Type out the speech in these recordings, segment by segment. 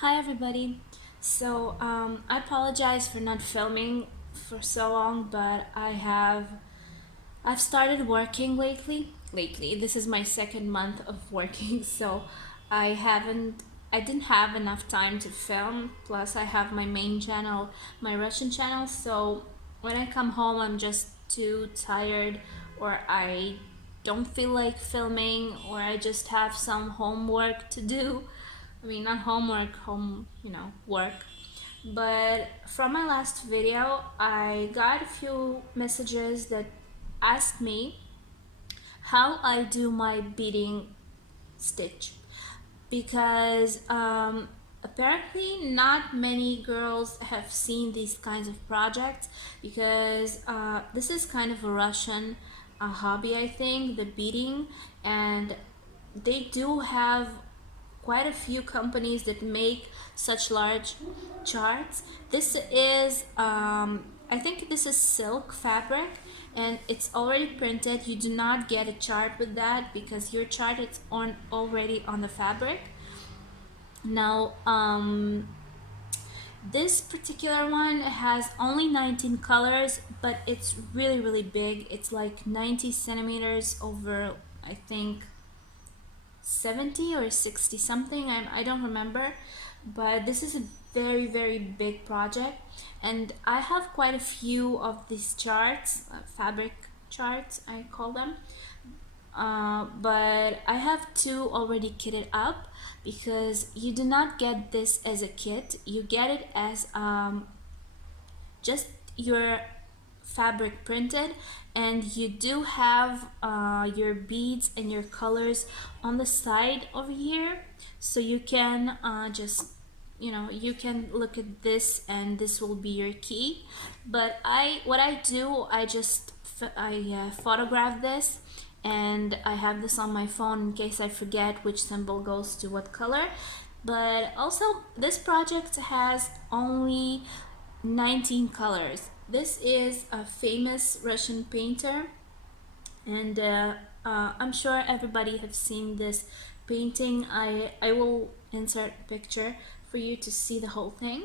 Hi everybody. I apologize for not filming for so long, but I've started working lately. This is my second month of working, so I haven't I didn't have enough time to film. Plus I have my main channel, my Russian channel, so when I come home I'm just too tired, or I don't feel like filming, or I just have some homework to do. I mean, not homework, work. But from my last video, I got a few messages that asked me how I do my beading stitch, because apparently not many girls have seen these kinds of projects, because this is kind of a Russian hobby, I think, the beading. And they do have quite a few companies that make such large charts. This is I think this is silk fabric, and it's already printed. You do not get a chart with that because your chart is on already on the fabric. Now this particular one has only 19 colors, but it's really big. It's like 90 centimeters over, I think, 70 or 60 something. I don't remember, but this is a very big project, and I have quite a few of these charts, fabric charts I call them. But I have two already kitted up, because you do not get this as a kit. You get it as just your fabric printed, and you do have your beads and your colors on the side over here, so you can just you can look at this, and this will be your key. But what I do, I photograph this, and I have this on my phone in case I forget which symbol goes to what color. But also, this project has only 19 colors. This is a famous Russian painter, and I'm sure everybody have seen this painting. I will insert a picture for you to see the whole thing.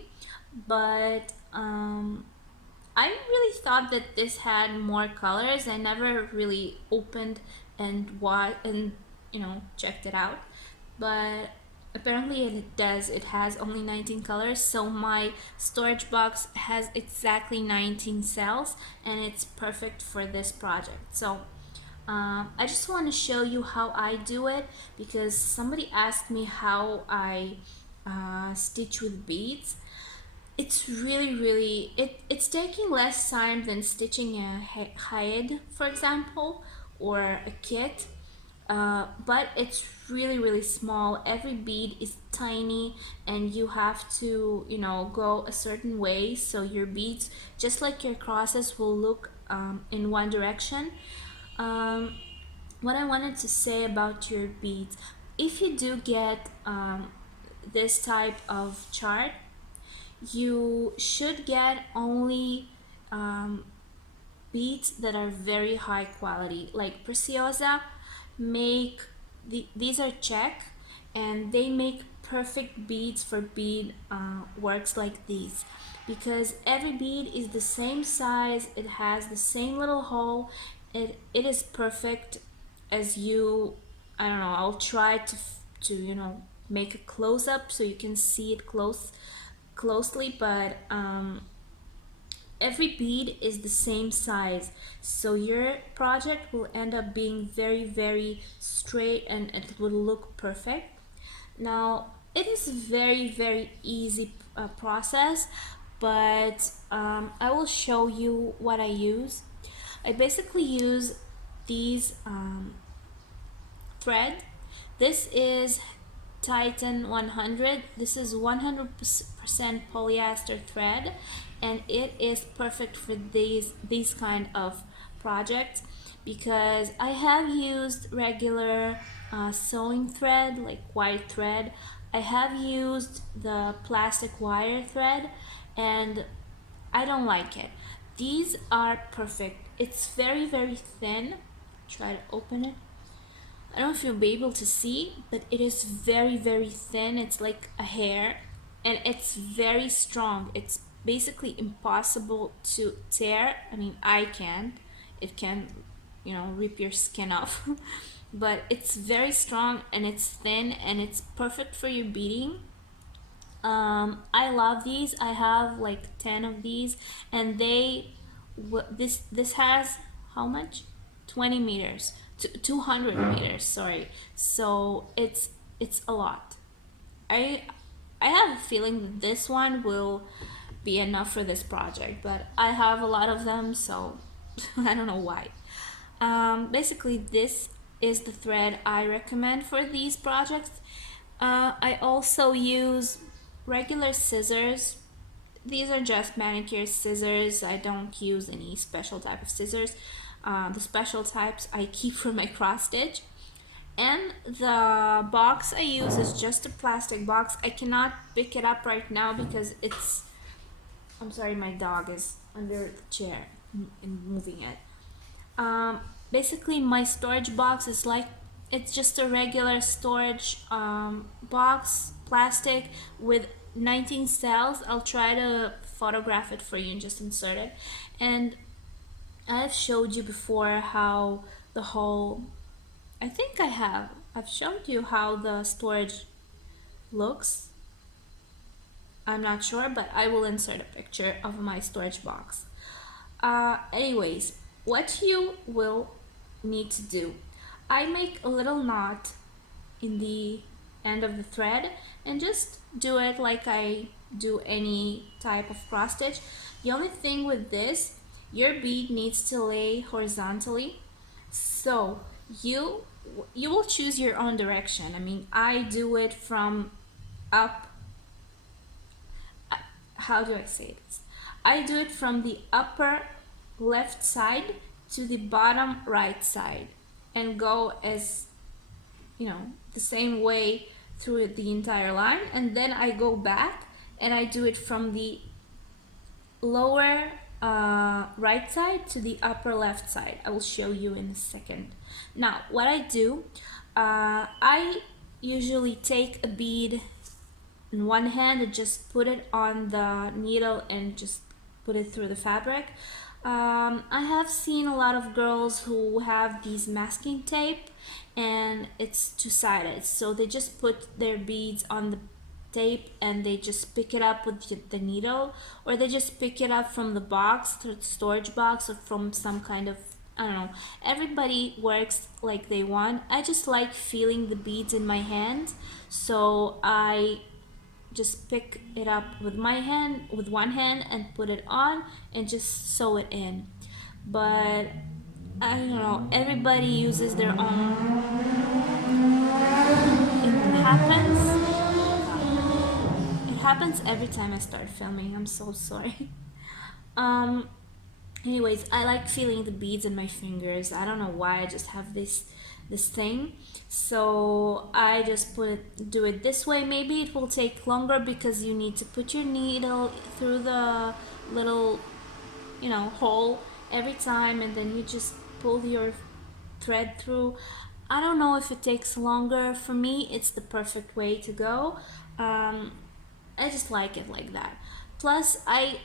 But I really thought that this had more colors. I never really opened and checked it out, but apparently it does. It has only 19 colors, so my storage box has exactly 19 cells, and it's perfect for this project. So I just want to show you how I do it, because somebody asked me how I stitch with beads. It's it's taking less time than stitching a head, for example, or a kit. But it's really small. Every bead is tiny, and you have to go a certain way, so your beads, just like your crosses, will look in one direction. um, what I wanted to say about your beads: if you do get this type of chart, you should get only beads that are very high quality. Like Preciosa make these are Czech, and they make perfect beads for bead works like these, because every bead is the same size, it has the same little hole, it is perfect. As you I don't know, I'll try to make a close-up so you can see it closely, but every bead is the same size, so your project will end up being very straight, and it will look perfect. Now, it is very easy process, but I will show you what I use. I basically use these thread. This is Titan 100. This is 100% polyester thread, and it is perfect for these kind of projects, because I have used regular sewing thread, like white thread. I have used the plastic wire thread, and I don't like it. These are perfect. It's very thin. Try to open it. I don't know if you'll be able to see, but it is very thin. It's like a hair. and it's very strong. It's basically impossible to tear. I mean, I can't. It can, rip your skin off. But it's very strong and it's thin and it's perfect for your beading. I love these. I have like 10 of these, and this has how much? 20 meters, 200 meters. Sorry. So it's a lot. I I have a feeling that this one will be enough for this project, but I have a lot of them, so I don't know why. Basically, this is the thread I recommend for these projects. I also use regular scissors. These are just manicure scissors. I don't use any special type of scissors. The special types I keep for my cross stitch. And the box I use is just a plastic box. I cannot pick it up right now because I'm sorry, my dog is under the chair and moving it. Basically, my storage box is like, it's just a regular storage box, plastic with 19 cells. I'll try to photograph it for you and just insert it. And I've showed you before how the whole, I think I have. I've showed you how the storage looks. I'm not sure, but I will insert a picture of my storage box. Anyways, what you will need to do, I make a little knot in the end of the thread and just do it like I do any type of cross stitch. The only thing with this, your bead needs to lay horizontally, so you will choose your own direction. I mean, I do it from up, how do I say this? I do it from the upper left side to the bottom right side and go as, the same way through the entire line, and then I go back and I do it from the lower right side to the upper left side. I will show you in a second. Now, what I do, I usually take a bead in one hand and just put it on the needle and just put it through the fabric. I have seen a lot of girls who have these masking tape and it's two-sided, so they just put their beads on the tape and they just pick it up with the needle, or they just pick it up from the box, the storage box, or from some kind of, I don't know. Everybody works like they want. I just like feeling the beads in my hand, so I just pick it up with my hand, with one hand, and put it on and just sew it in. But I don't know, everybody uses their own. It happens every time I start filming. I'm so sorry. um Anyways, I like feeling the beads in my fingers. I don't know why, I just have this thing. So I just do it this way. Maybe it will take longer because you need to put your needle through the little, hole every time, and then you just pull your thread through. I don't know if it takes longer. For me, it's the perfect way to go. I just like it like that. Plus, I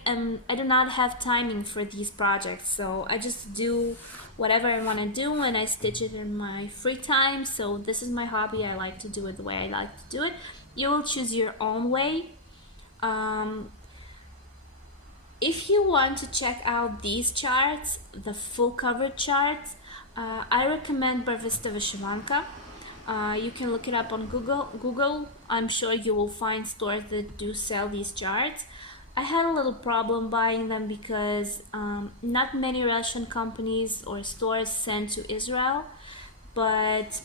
do not have timing for these projects, so I just do whatever I want to do and I stitch it in my free time. So this is my hobby. I like to do it the way I like to do it. You will choose your own way. If you want to check out these charts, the full cover charts, I recommend Barvista Vyshivanka. You can look it up on Google. I'm sure you will find stores that do sell these charts. I had a little problem buying them because not many Russian companies or stores send to Israel, but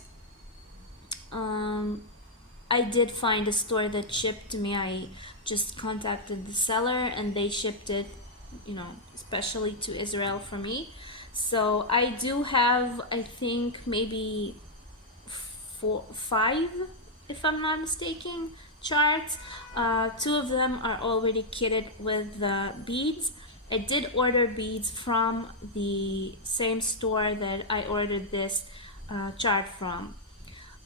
I did find a store that shipped to me. I just contacted the seller and they shipped it, especially to Israel for me. So I do have, I think, maybe 5, if I'm not mistaken, charts. 2 of them are already kitted with the beads. I did order beads from the same store that I ordered this chart from.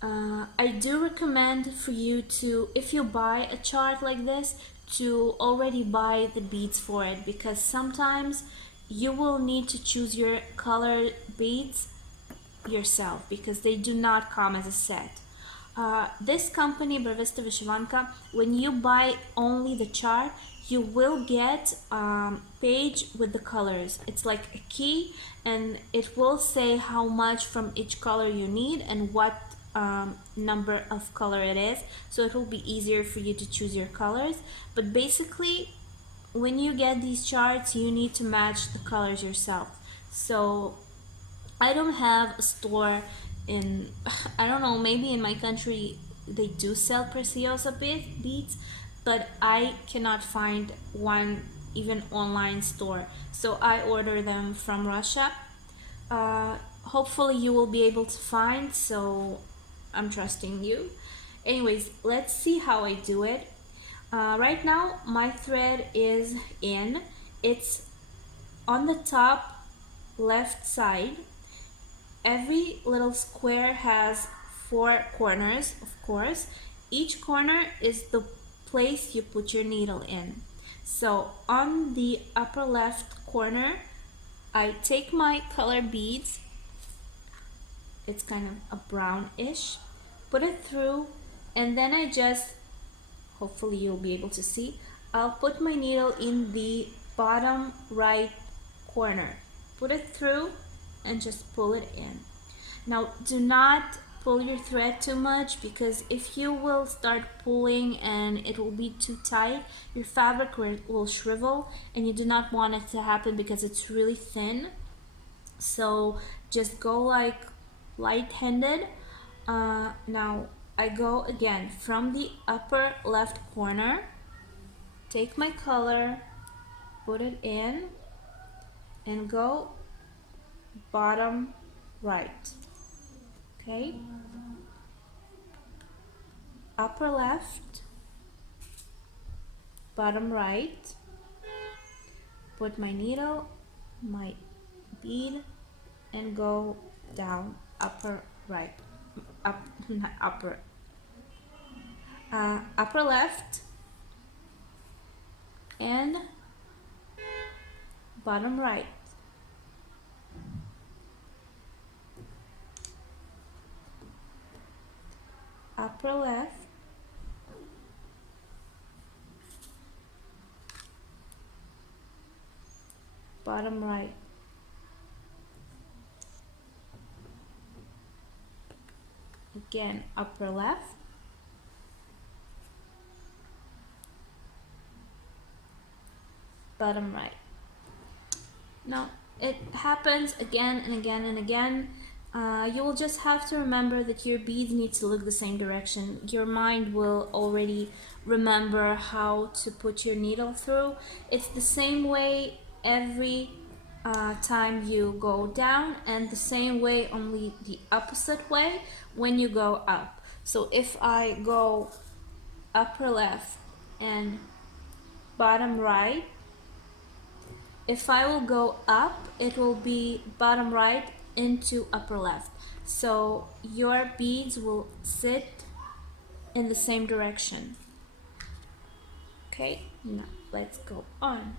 I do recommend for you to, if you buy a chart like this, to already buy the beads for it, because sometimes you will need to choose your color beads yourself because they do not come as a set. This company, Bravista Vishvanka, when you buy only the chart, you will get page with the colors. It's like a key, and it will say how much from each color you need and what number of color it is. So it will be easier for you to choose your colors. But basically, when you get these charts, you need to match the colors yourself. So I don't have a store in, I don't know, maybe in my country they do sell preciosa beads, but I cannot find one even online store. So I order them from Russia. Hopefully you will be able to find, so I'm trusting you. Anyways, let's see how I do it. Right now my thread is in, it's on the top left side. Every little square has 4 corners, of course. Each corner is the place you put your needle in. So on the upper left corner, I take my color beads, it's kind of a brownish, put it through, and then I just, hopefully you'll be able to see, I'll put my needle in the bottom right corner, put it through, and just pull it in. Now do not pull your thread too much, because if you will start pulling and it will be too tight, your fabric will shrivel, and you do not want it to happen because it's really thin. So just go like light-handed. Now I go again from the upper left corner, take my color, put it in, and go bottom right. Okay, upper left, bottom right, put my needle, my bead, and go down upper right, not upper, upper left, and bottom right. Upper left, bottom right. Again, upper left, bottom right. Now it happens again and again and again. You will just have to remember that your beads need to look the same direction. Your mind will already remember how to put your needle through. It's the same way every time you go down, and the same way, only the opposite way when you go up. So if I go upper left and bottom right, if I will go up, it will be bottom right into upper left. So your beads will sit in the same direction. Okay, now let's go on.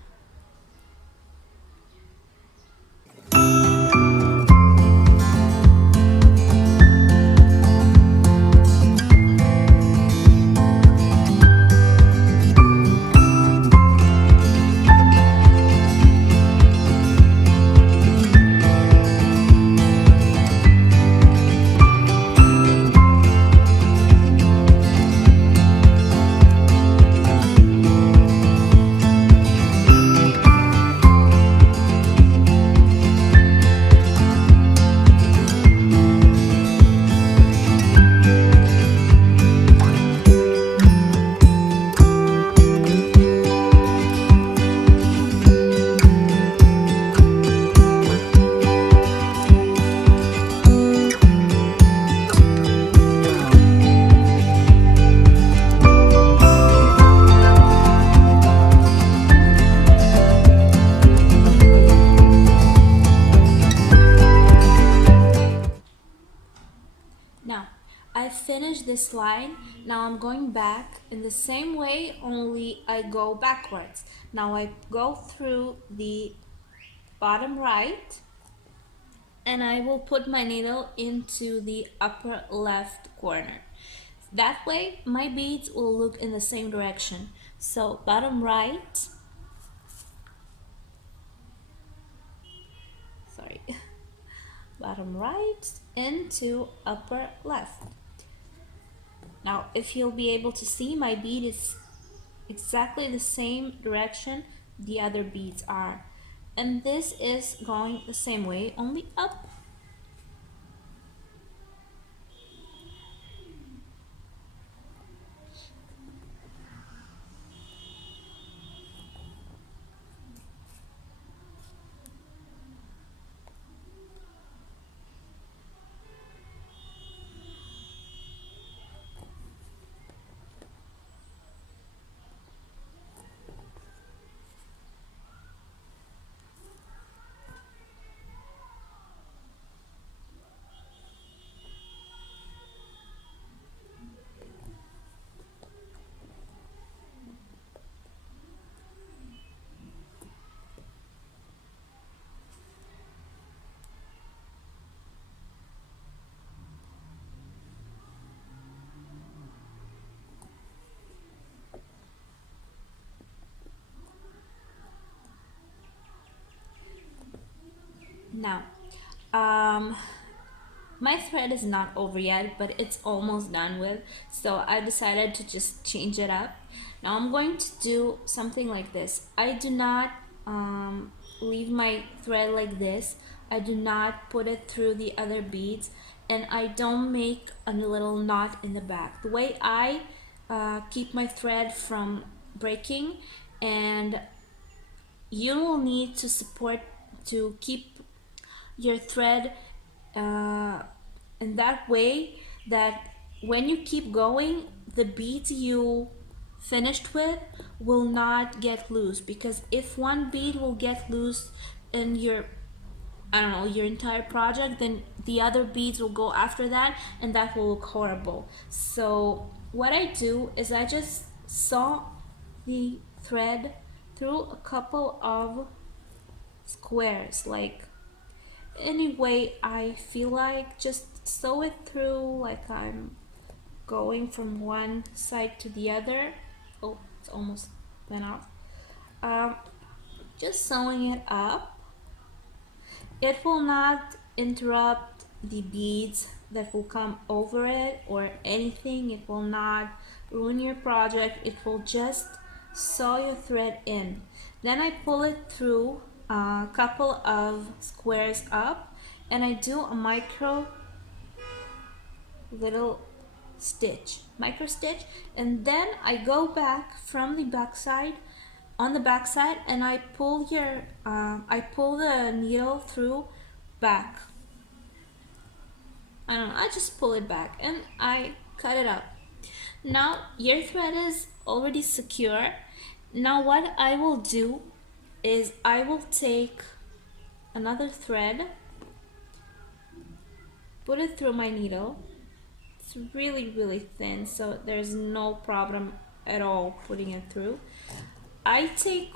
this line. Now I'm going back in the same way, only I go backwards. Now I go through the bottom right and I will put my needle into the upper left corner. That way my beads will look in the same direction. So bottom right, sorry, bottom right into upper left. Now if you'll be able to see, my bead is exactly the same direction the other beads are. And this is going the same way, only up. Now, my thread is not over yet, but it's almost done with, so I decided to just change it up. Now I'm going to do something like this. I do not leave my thread like this. I do not put it through the other beads, and I don't make a little knot in the back. The way I keep my thread from breaking, and you will need to support to keep your thread in that way that when you keep going, the beads you finished with will not get loose, because if one bead will get loose in your, I don't know, your entire project, then the other beads will go after that, and that will look horrible. So what I do is I just saw the thread through a couple of squares, like any way I feel like, just sew it through like I'm going from one side to the other. Oh, it's almost went off. Um, just sewing it up. It will not interrupt the beads that will come over it or anything. It will not ruin your project. It will just sew your thread in. Then I pull it through a couple of squares up, and I do a micro little micro stitch, and then I go back from the back side, on the back side, and I pull the needle through back. I don't know, I just pull it back and I cut it up. Now your thread is already secure. Now what I will do is I will take another thread, put it through my needle. It's really thin, so there's no problem at all putting it through. I take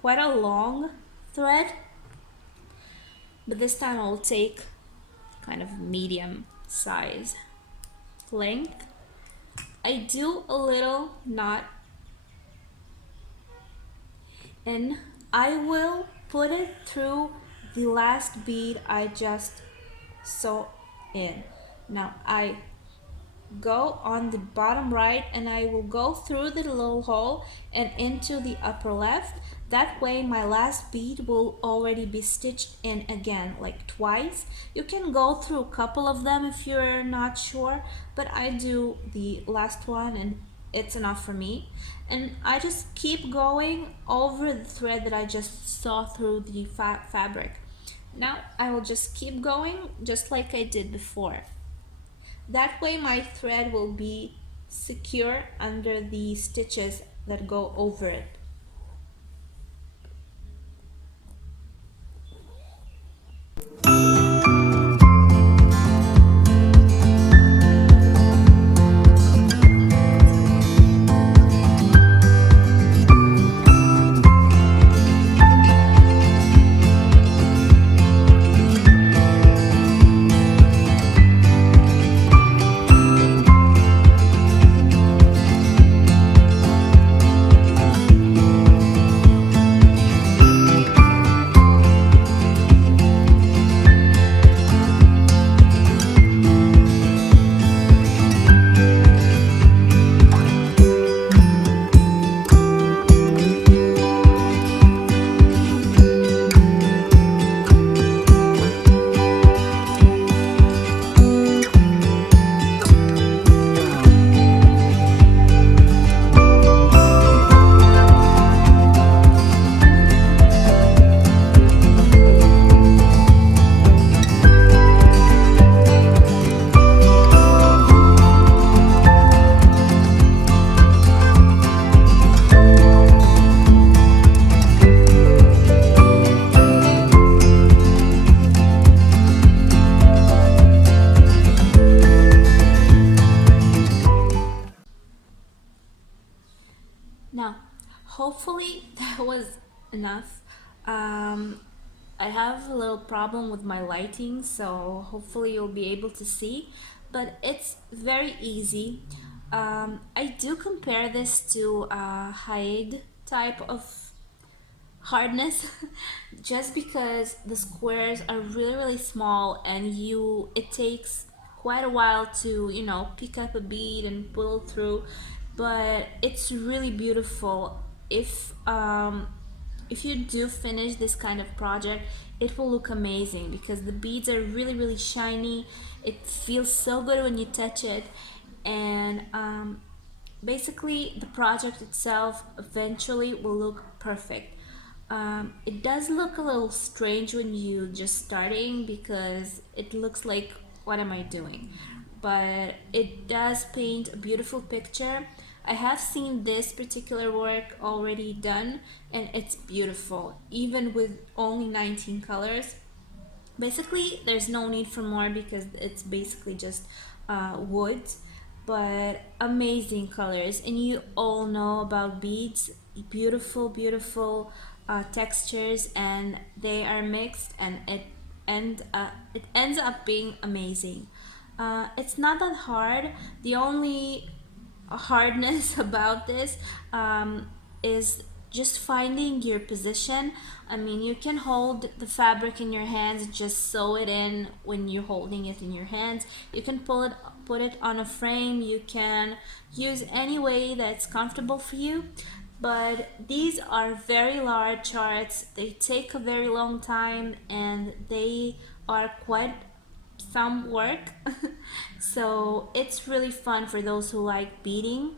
quite a long thread, but this time I'll take kind of medium size length. I do a little knot, and I will put it through the last bead I just sew in. Now I go on the bottom right, and I will go through the little hole and into the upper left. That way my last bead will already be stitched in again, like twice. You can go through a couple of them if you're not sure, but I do the last one and it's enough for me. And I just keep going over the thread that I just saw through the fabric. Now I will just keep going just like I did before. That way my thread will be secure under the stitches that go over it. Now, hopefully that was enough. Um, I have a little problem with my lighting, so hopefully you'll be able to see, but it's very easy. I do compare this to a hide type of hardness just because the squares are really small and it takes quite a while to pick up a bead and pull through, but it's really beautiful. If you do finish this kind of project, it will look amazing because the beads are really shiny. It feels so good when you touch it. And basically the project itself eventually will look perfect. It does look a little strange when you just starting because it looks like, what am I doing? But it does paint a beautiful picture. I have seen this particular work already done and it's beautiful even with only 19 colors. Basically there's no need for more because it's basically just wood, but amazing colors. And you all know about beads, beautiful textures, and they are mixed and it ends up being amazing. It's not that hard. The only hardness about this is just finding your position. I mean, you can hold the fabric in your hands, just sew it in when you're holding it in your hands. You can put it on a frame. You can use any way that's comfortable for you. But these are very large charts. They take a very long time and they are quite some work. So it's really fun for those who like beading.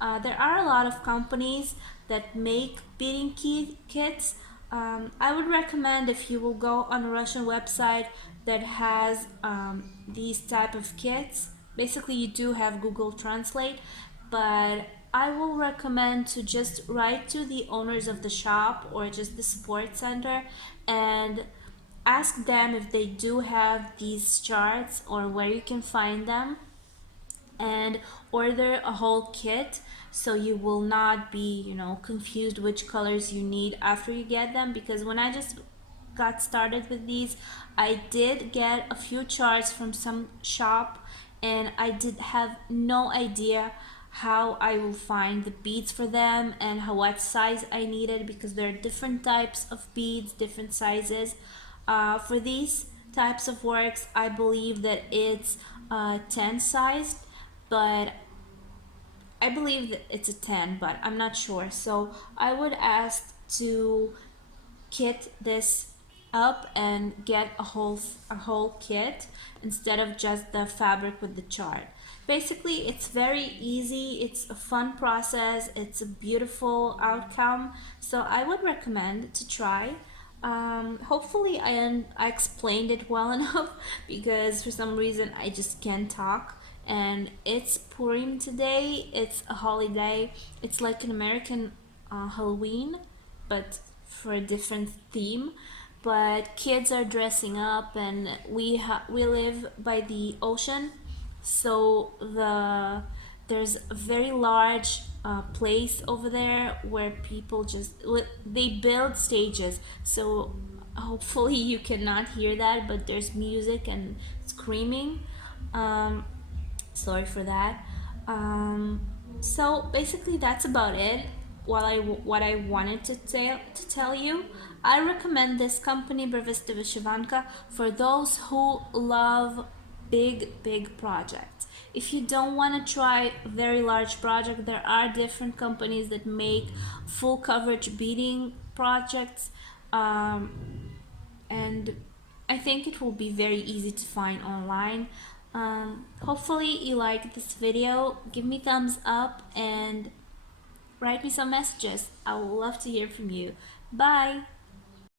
There are a lot of companies that make beading kits. I would recommend if you will go on a Russian website that has these type of kits. Basically you do have Google Translate, but I will recommend to just write to the owners of the shop or just the support center and ask them if they do have these charts or where you can find them, and order a whole kit so you will not be confused which colors you need after you get them. Because when I just got started with these, I did get a few charts from some shop and I did have no idea how I will find the beads for them and what size I needed, because there are different types of beads, different sizes. For these types of works, I believe that it's 10 sized, but I believe that it's a 10, but I'm not sure. So I would ask to kit this up and get a whole kit instead of just the fabric with the chart. Basically it's very easy, it's a fun process, it's a beautiful outcome, so I would recommend to try. Hopefully I explained it well enough because for some reason I just can't talk. And it's Purim today, it's a holiday, it's like an American Halloween, but for a different theme. But kids are dressing up, and we live by the ocean, so there's a very large place over there where people they build stages. So hopefully you cannot hear that, but there's music and screaming. Um, Sorry for that. Um, so basically that's about it. What I wanted to tell you. I recommend this company Brevista Vyshivanka for those who love big projects. If you don't want to try a very large project, there are different companies that make full coverage beading projects. Um, and I think it will be very easy to find online. Hopefully you like this video. Give me thumbs up and write me some messages. I would love to hear from you. Bye!